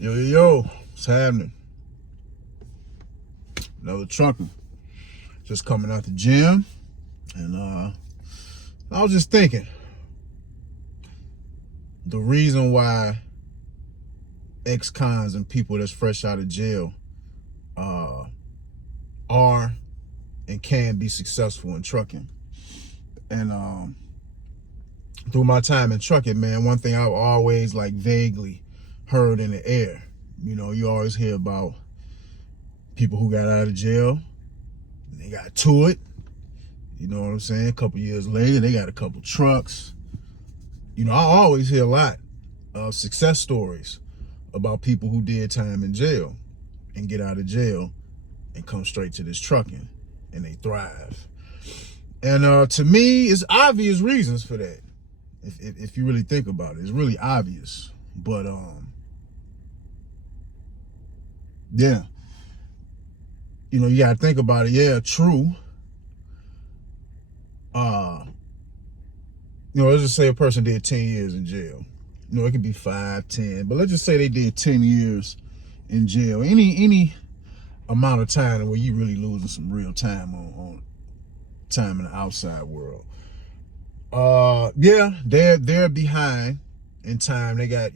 Yo, what's happening? Another trucker. Just coming out the gym, and I was just thinking the reason why ex-cons and people that's fresh out of jail are and can be successful in trucking. And through my time in trucking, man, one thing I've always vaguely heard in the air, you always hear about people who got out of jail, they got to it, you know what I'm saying? A couple years later, they got a couple trucks. I always hear a lot of success stories about people who did time in jail and get out of jail and come straight to this trucking, and they thrive. And to me, it's obvious reasons for that. If you really think about it, it's really obvious. But yeah, you gotta think about it. Yeah, true. Let's just say a person did 10 years in jail. It could be 5, 10, but let's just say they did 10 years in jail. Any amount of time where you really losing some real time on time in the outside world. Yeah, they're behind in time. They got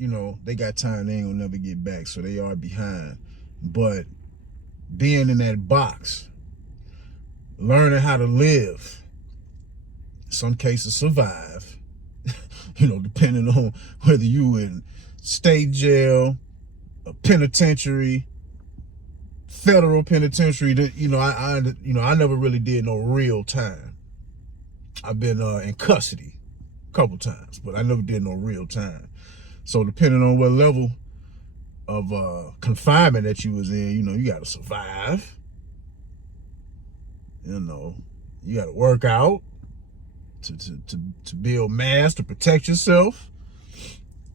time they ain't gonna never get back, so they are behind. But being in that box, learning how to live, in some cases survive, depending on whether you in state jail, a penitentiary, federal penitentiary. I never really did no real time. I've been in custody a couple times, but I never did no real time. So depending on what level of confinement that you was in, you got to survive. You got to work out to build mass, to protect yourself.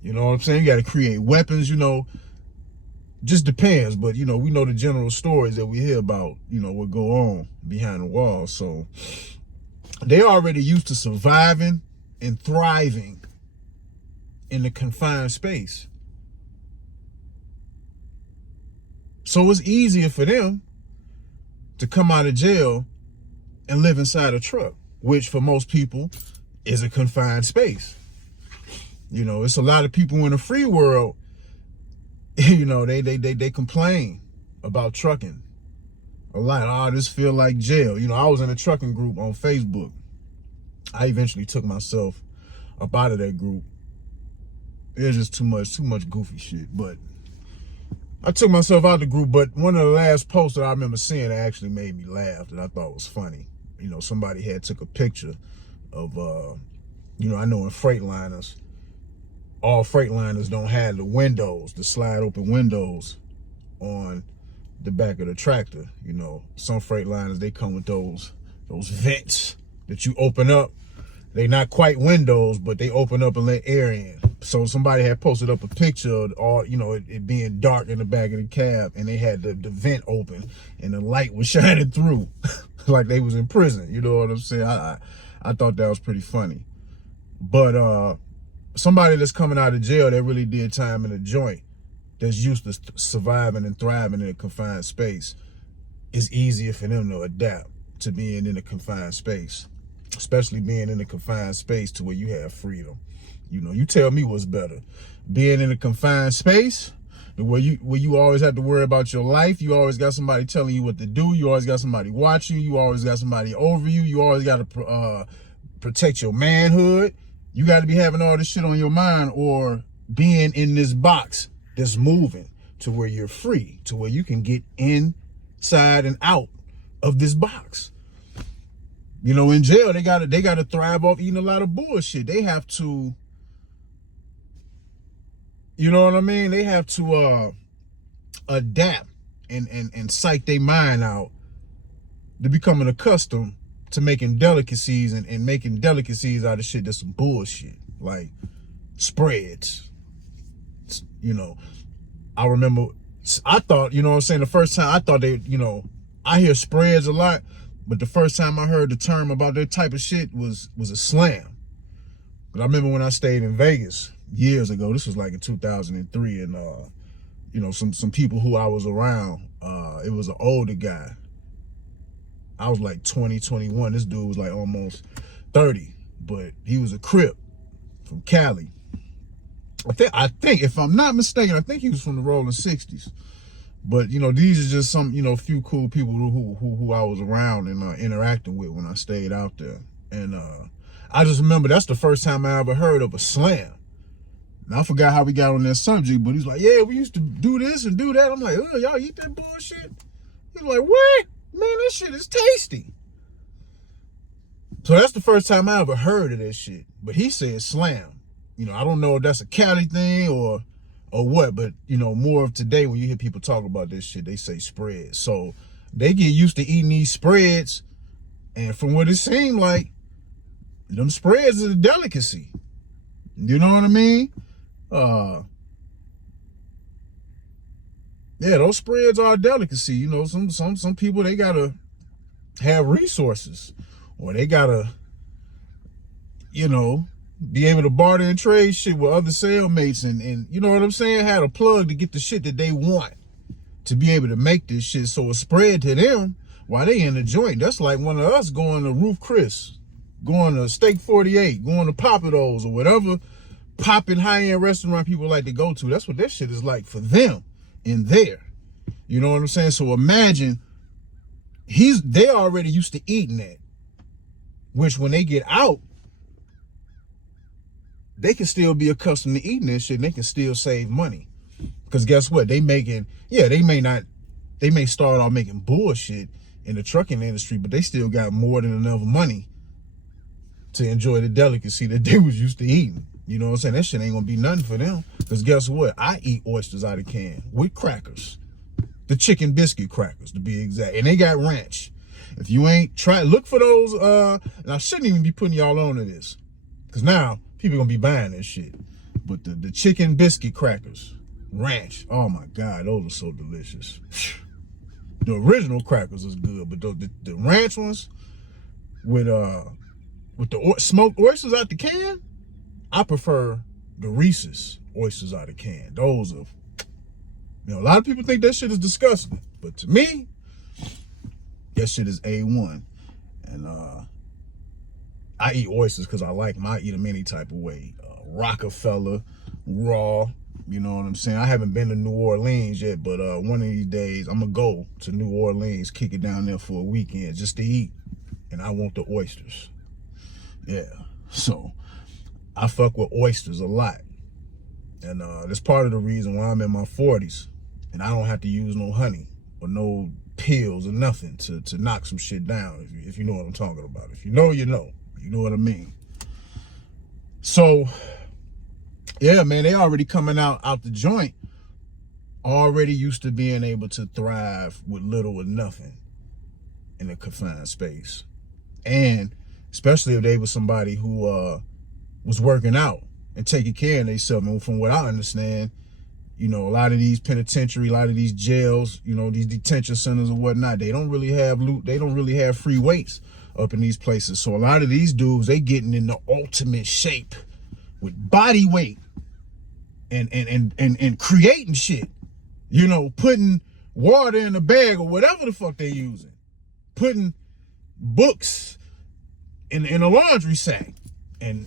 You know what I'm saying? You got to create weapons, just depends. But, we know the general stories that we hear about, what go on behind the walls. So they're already used to surviving and thriving in the confined space. So it's easier for them to come out of jail and live inside a truck, which for most people is a confined space. It's a lot of people in the free world, they complain about trucking a lot. Oh, this feel like jail. I was in a trucking group on Facebook. I eventually took myself up out of that group. It was just too much goofy shit. But I took myself out of the group. But one of the last posts that I remember seeing that actually made me laugh, that I thought was funny. Somebody had took a picture of, I know in Freightliners, all Freightliners don't have the windows, the slide open windows on the back of the tractor. Some Freightliners, they come with those vents that you open up. They not quite windows, but they open up and let air in. So somebody had posted up a picture of all, it being dark in the back of the cab, and they had the vent open and the light was shining through like they was in prison. You know what I'm saying? I thought that was pretty funny. But somebody that's coming out of jail that really did time in a joint, that's used to surviving and thriving in a confined space, it's easier for them to adapt to being in a confined space, especially being in a confined space to where you have freedom. You tell me what's better, being in a confined space where you always have to worry about your life. You always got somebody telling you what to do. You always got somebody watching you. You always got somebody over you. You always got to protect your manhood. You got to be having all this shit on your mind, or being in this box that's moving to where you're free, to where you can get inside and out of this box. In jail, they gotta thrive off eating a lot of bullshit. They have to, you know what I mean? They have to adapt and psych their mind out to becoming accustomed to making delicacies and making delicacies out of shit that's some bullshit, like spreads. I remember, I thought, the first time I thought they, I hear spreads a lot, but the first time I heard the term about that type of shit was a slam. But I remember when I stayed in Vegas years ago, this was like in 2003, and you know, some people who I was around. It was an older guy. I was like 20, 21. This dude was like almost 30, but he was a Crip from Cali. I think, if I'm not mistaken, I think he was from the rolling 60s. But, you know, these are just some, you know, few cool people who I was around and interacting with when I stayed out there. And I just remember that's the first time I ever heard of a slam. And I forgot how we got on that subject, but he's like, yeah, we used to do this and do that. I'm like, oh, y'all eat that bullshit? He's like, what? Man, this shit is tasty. So that's the first time I ever heard of that shit. But he said slam. You know, I don't know if that's a Cali thing or what, but, you know, more of today when you hear people talk about this shit, they say spreads. So they get used to eating these spreads, and from what it seemed like, them spreads is a delicacy. You know what I mean? Yeah, those spreads are a delicacy. You know, some people, they gotta have resources, or they gotta, you know, be able to barter and trade shit with other cellmates and you know what I'm saying, had a plug to get the shit that they want to be able to make this shit. So a spread to them while they in the joint, that's like one of us going to Roof Chris, going to Steak 48, going to Papados or whatever popping high-end restaurant people like to go to. That's what that shit is like for them in there. You know what I'm saying? So imagine they already used to eating that, which when they get out, they can still be accustomed to eating that shit and they can still save money. Because guess what? They may start off making bullshit in the trucking industry, but they still got more than enough money to enjoy the delicacy that they was used to eating. You know what I'm saying? That shit ain't gonna be nothing for them. Because guess what? I eat oysters out of can with crackers. The chicken biscuit crackers, to be exact. And they got ranch. If you ain't tried, look for those, and I shouldn't even be putting y'all on to this. Because now, people gonna be buying this shit. But the chicken biscuit crackers, ranch, oh my God, those are so delicious. The original crackers is good, but the ranch ones with the smoked oysters out the can, I prefer the Reese's oysters out of can. Those are, you know, a lot of people think that shit is disgusting, but to me, that shit is A1. And I eat oysters because I like them. I eat them any type of way. Rockefeller, raw, you know what I'm saying? I haven't been to New Orleans yet, but one of these days, I'm going to go to New Orleans, kick it down there for a weekend just to eat. And I want the oysters. Yeah, so I fuck with oysters a lot. And that's part of the reason why I'm in my 40s and I don't have to use no honey or no pills or nothing to knock some shit down, if you know what I'm talking about. If you know, you know. You know what I mean? So, yeah, man, they already coming out the joint, already used to being able to thrive with little or nothing in a confined space. And especially if they were somebody who was working out and taking care of themselves. And from what I understand, you know, a lot of these penitentiary, a lot of these jails, you know, these detention centers and whatnot, they don't really have free weights up in these places. So a lot of these dudes, they getting in the ultimate shape with body weight and creating shit. You know, putting water in a bag or whatever the fuck they using. Putting books in a laundry sack. And,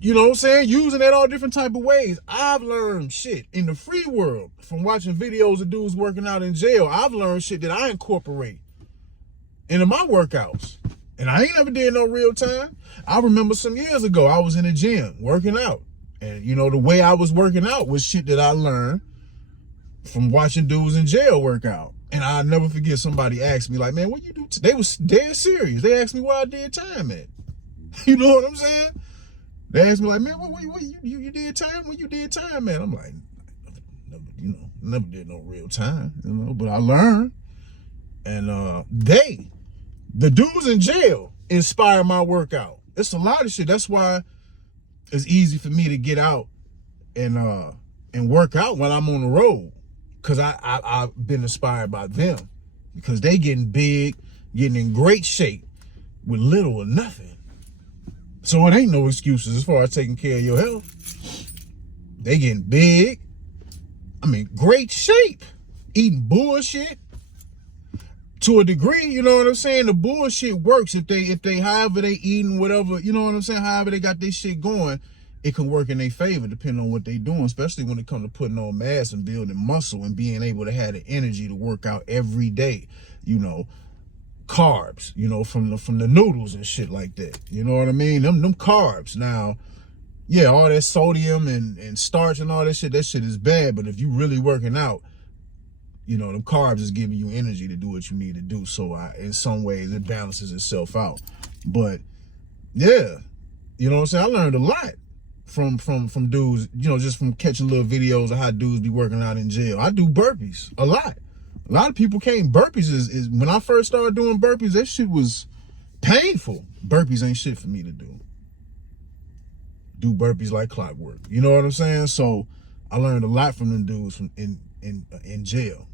you know what I'm saying? Using that all different type of ways. I've learned shit in the free world from watching videos of dudes working out in jail. I've learned shit that I incorporate into my workouts. And I ain't never did no real time. I remember some years ago, I was in a gym working out. And, you know, the way I was working out was shit that I learned from watching dudes in jail work out. And I'll never forget somebody asked me, like, man, what you do? They was dead serious. They asked me where I did time at. You know what I'm saying? They asked me, like, man, what you did time? When you did time at? I'm like, never did no real time, you know, but I learned. And the dudes in jail inspire my workout. It's a lot of shit. That's why it's easy for me to get out and work out when I'm on the road. Cause I've been inspired by them. Because they getting big, getting in great shape with little or nothing. So it ain't no excuses as far as taking care of your health. They getting big. I mean, great shape, eating bullshit to a degree. You know what I'm saying? The bullshit works if they however they eating, whatever, you know what I'm saying, however they got their shit going, it can work in their favor depending on what they doing, especially when it comes to putting on mass and building muscle and being able to have the energy to work out every day. You know, carbs, you know, from the noodles and shit like that. You know what I mean? Them carbs. Now, yeah, all that sodium and starch and all that shit is bad. But if you really working out, you know, them carbs is giving you energy to do what you need to do. So in some ways, it balances itself out. But yeah, you know what I'm saying? I learned a lot from dudes, you know, just from catching little videos of how dudes be working out in jail. I do burpees a lot. A lot of people can't. Burpees is when I first started doing burpees, that shit was painful. Burpees ain't shit for me to do. Do burpees like clockwork. You know what I'm saying? So I learned a lot from them dudes in jail,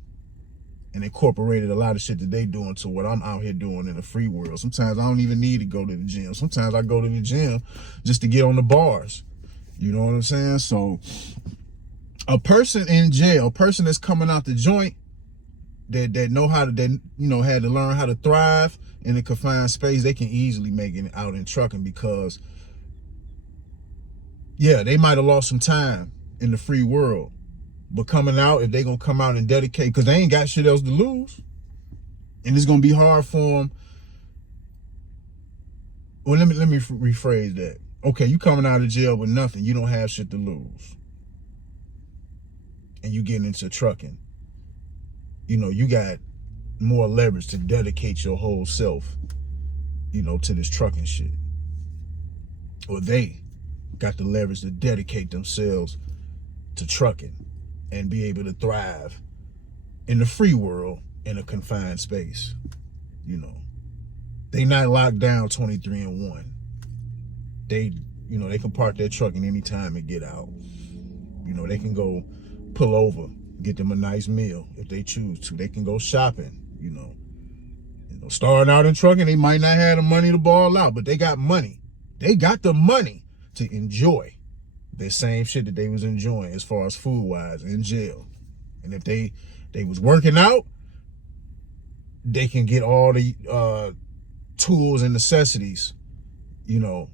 and incorporated a lot of shit that they doing to what I'm out here doing in the free world. Sometimes I don't even need to go to the gym. Sometimes I go to the gym just to get on the bars. You know what I'm saying? So a person in jail, a person that's coming out the joint, that know how to, that, you know, had to learn how to thrive in a confined space, they can easily make it out in trucking because, yeah, they might have lost some time in the free world, but coming out, if they gonna come out and dedicate, because they ain't got shit else to lose, and it's gonna be hard for them. Well, let me rephrase that. Okay, you coming out of jail with nothing, you don't have shit to lose, and you getting into trucking. You know, you got more leverage to dedicate your whole self, you know, to this trucking shit. Or they got the leverage to dedicate themselves to trucking and be able to thrive in the free world in a confined space. You know, they not locked down 23-1. They, you know, they can park their truck in any time and get out. You know, they can go pull over, get them a nice meal if they choose to. They can go shopping, you know. Starting out in trucking, they might not have the money to ball out, but they got money. They got the money to enjoy the same shit that they was enjoying as far as food-wise in jail. And if they was working out, they can get all the tools and necessities, you know,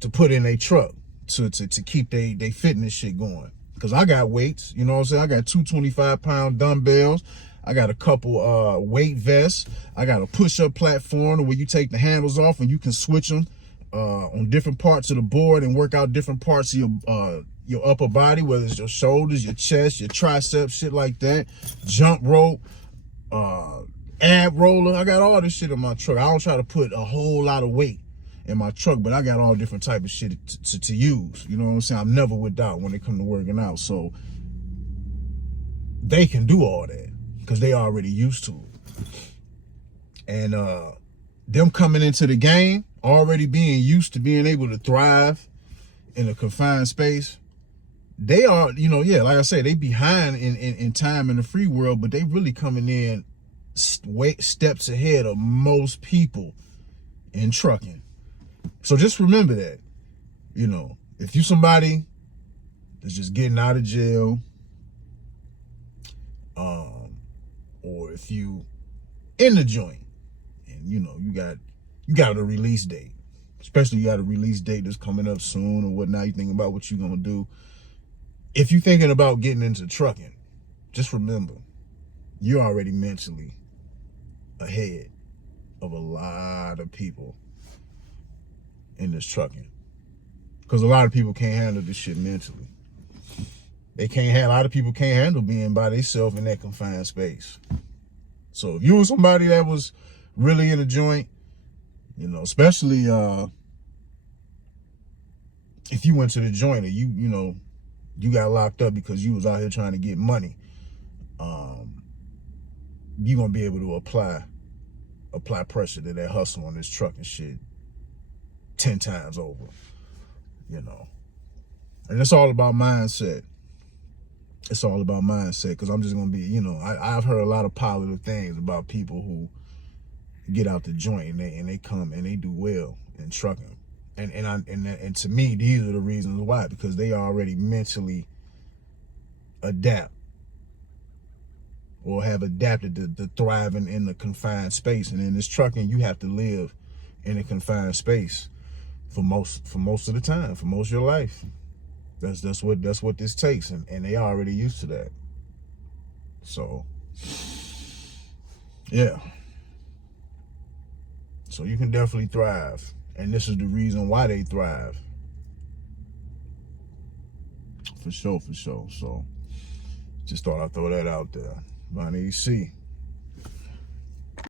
to put in a truck to keep they fitness shit going. Because I got weights, you know what I'm saying? I got 2 25-pound dumbbells. I got a couple weight vests. I got a push-up platform where you take the handles off and you can switch them on different parts of the board and work out different parts of your upper body, whether it's your shoulders, your chest, your triceps, shit like that. Jump rope, ab roller. I got all this shit in my truck. I don't try to put a whole lot of weight in my truck, but I got all different type of shit to use. You know what I'm saying? I'm never without when it comes to working out. So they can do all that because they already used to it. And them coming into the game, already being used to being able to thrive in a confined space, they are, you know, yeah, like I said, they behind in time in the free world, but they really coming in steps ahead of most people in trucking. So just remember that, you know, if you somebody that's just getting out of jail, or if you in the joint and, you know, you got a release date, especially you got a release date that's coming up soon or whatnot, you thinking about what you're gonna do. If you're thinking about getting into trucking, just remember, you're already mentally ahead of a lot of people in this trucking. Because a lot of people can't handle this shit mentally. A lot of people can't handle being by themselves in that confined space. So if you were somebody that was really in a joint, you know, especially if you went to the joint or you know, you got locked up because you was out here trying to get money, you're gonna be able to apply pressure to that hustle on this truck and shit 10 times over, you know. And it's all about mindset. It's all about mindset, because I'm just gonna be, you know, I've heard a lot of positive things about people who get out the joint and they come and they do well in trucking. And to me, these are the reasons why, because they already mentally adapt or have adapted to thriving in the confined space. And in this trucking, you have to live in a confined space for most of the time, for most of your life. That's what this takes, and they already used to that. So yeah. So you can definitely thrive. And this is the reason why they thrive. For sure. So just thought I'd throw that out there. Ronnie, you see.